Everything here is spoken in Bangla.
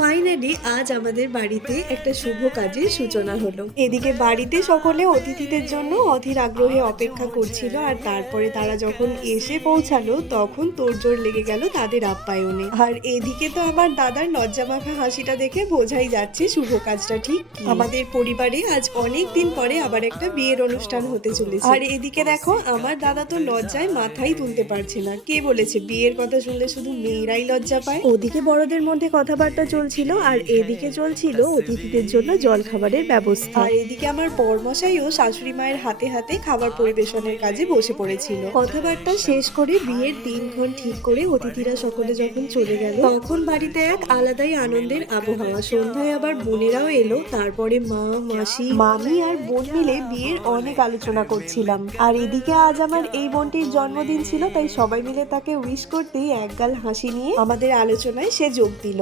ফাইনালি আজ আমাদের বাড়িতে একটা শুভ কাজের সূচনা হলো। এদিকে বাড়িতে সকলে অতিথিদের জন্য অধীর আগ্রহে অপেক্ষা করছিল, আর তারপরে তারা যখন এসে পৌঁছালো তখন তোড়জোড় লেগে গেল তাদের আপ্যায়নে। আর এদিকে তো আমার দাদার লজ্জামাখা হাসিটা দেখে বোঝাই যাচ্ছে শুভ কাজটা ঠিক কি। আমাদের পরিবারে আজ অনেক দিন পরে আবার একটা বিয়ের অনুষ্ঠান হতে চলেছে। আর এদিকে দেখো আমার দাদা তো লজ্জায় মাথাই তুলতে পারছে না। কে বলেছে বিয়ের কথা শুনলে শুধু মেয়েরাই লজ্জা পায়? ওদিকে বড়দের মধ্যে কথাবার্তা চলছিল, আর এদিকে চলছিল অতিথিদের জন্য জল খাবারের ব্যবস্থা। আর এদিকে আমার বরমশাই ও শাশুড়ি মায়ের হাতে হাতে খাবার পরিবেশনের কাজে বসে পড়েছিল। কথাবার্তা শেষ করে বিয়ের দিনক্ষণ ঠিক করে অতিথিরা সকলে যখন চলে গেল তখন বাড়িতে এক আলাদাই আনন্দের আবহাওয়া। সন্ধ্যায় আবার বোনেরাও এলো, তারপরে মা, মাসি, মামি আর বোন মিলে বিয়ের অনেক আলোচনা করছিলাম। আর এদিকে আজ আমার এই বোনটির জন্মদিন ছিল, তাই সবাই মিলে তাকে উইশ করতেই একগাল হাসি নিয়ে আমাদের আলোচনায় সে যোগ দিল।